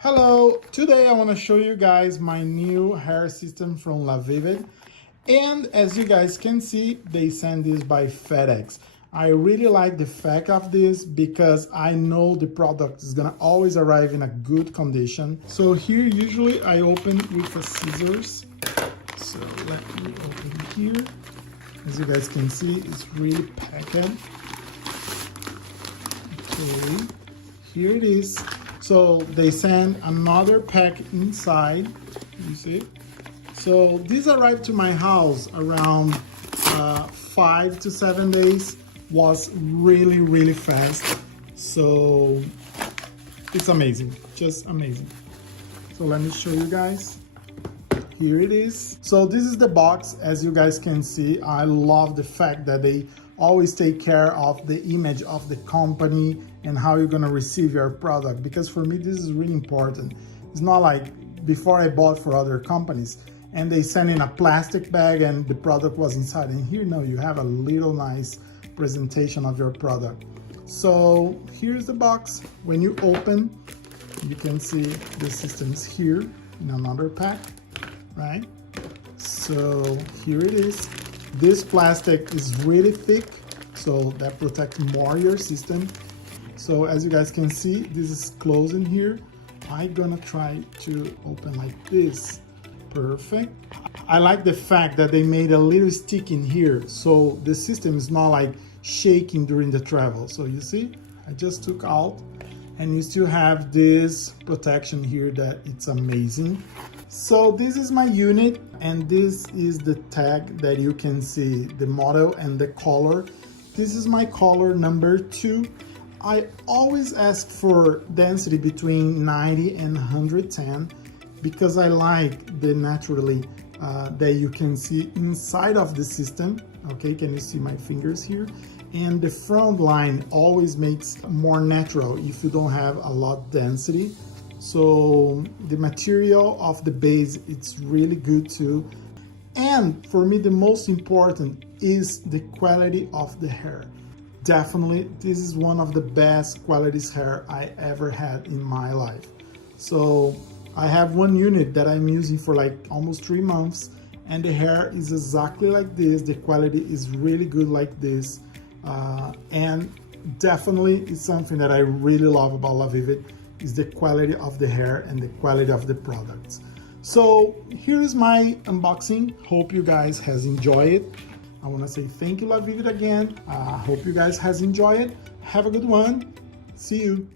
Hello, today I want to show you guys my new hair system from LaVivid. And as you guys can see, they send this by FedEx. I really like the fact of this because I know the product is gonna always arrive in a good condition. So here, usually I open with a scissors. So let me open here. As you guys can see, it's really packed. Okay, here it is. So they send another pack inside, you see. So these arrived to my house around 5 to 7 days. Was really fast. So it's amazing, just amazing. So let me show you guys. Here it is. So this is the box. As you guys can see, I love the fact that they always take care of the image of the company and how you're gonna receive your product, because for me this is really important. It's not like before I bought for other companies and they send in a plastic bag and the product was inside, and here no, you have a little nice presentation of your product. So here's the box. When you open, you can see the system's here in another pack, right? So here it is. This plastic is really thick, so that protects more your system. So as you guys can see, this is closed in here. I'm gonna try to open like this. Perfect. I like the fact that they made a little stick in here, so the system is not like shaking during the travel. So you see, I just took out, and you still have this protection here that it's amazing. So this is my unit, and this is the tag that you can see, the model and the color. This is my color number 2. I always ask for density between 90 and 110 because I like the naturally that you can see inside of the system. Okay, can you see my fingers here? And the front line always makes more natural if you don't have a lot density. So the material of the base, it's really good too. And for me, the most important is the quality of the hair. Definitely, this is one of the best qualities hair I ever had in my life. So I have one unit that I'm using for like almost 3 months, and the hair is exactly like this. The quality is really good like this. And definitely it's something that I really love about LaVivid is the quality of the hair and the quality of the products. So here is my unboxing. Hope you guys has enjoyed it. I want to say thank you LaVivid again. Hope you guys has enjoyed it. Have a good one. See you.